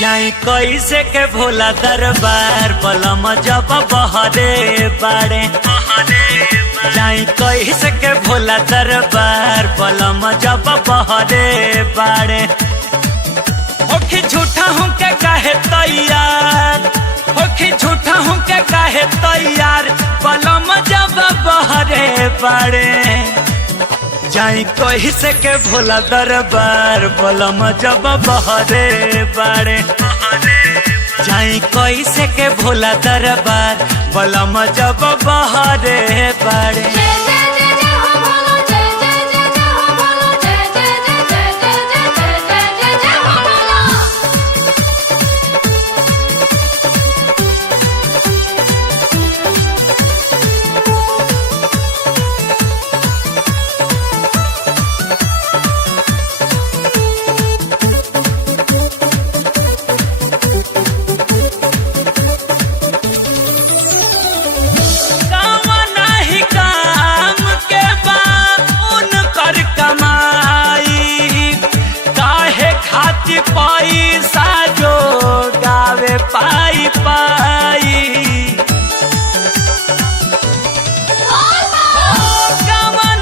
जाई कैसे के भोला दरबार बलम जब बहरे बाड़े। जाई कैसे के भोला दरबार बलम जब बहरे बाड़े। होखी झूठा हूँ के काहे तैयार, होखी झूठा हूँ के काहे तैयार बलम जब बहरे बाड़े। जाई कैसे के भोला दरबार बलम जब बहरे बाड़े। जाई कैसे के भोला दरबार बलम जब बहरे बाड़े। पैसा जो गावे पाई पाई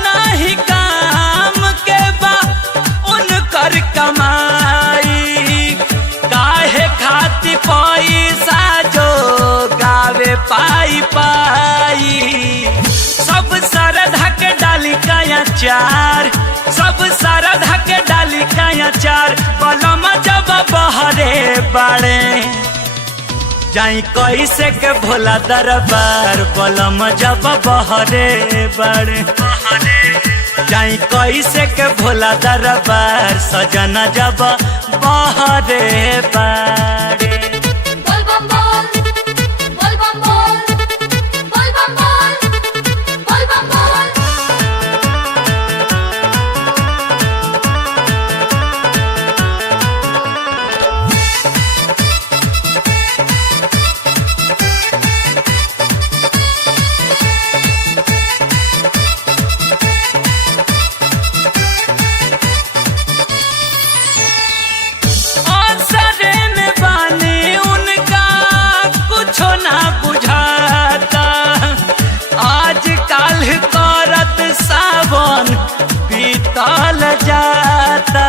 नहीं काम के बा उनकर कमाई। काहे खाती पैसा जो गावे पाई पाई। सब सरधा के डाली काया चार, सब सरधा के डाली काया चार बलम जब बहरे बाड़े। जाई कैसे के भोला दरबार बलम जब बहरे बाड़े। जाई कैसे के भोला दरबार सजना जब बहरे बाड़े। सावन बीतल जाता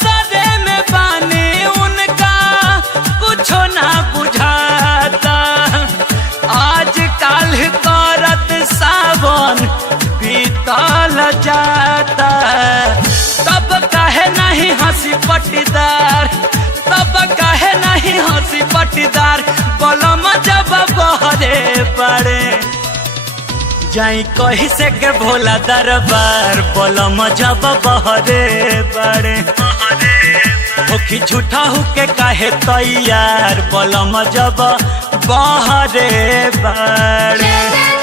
सरे में बानी उनका कुछ ना बुझाता। आज काल करत सावन बीतल जाता। तब काहे नहीं हंसी पटीदार, तब काहे नहीं हंसी पटीदार बलम जब बहरे बाड़े। जाई कैसे के भोला दरबार बलम जब बहरे बाड़े। होखी झूठा हूँ के काहे तैयार बलम जब बहरे बाड़े।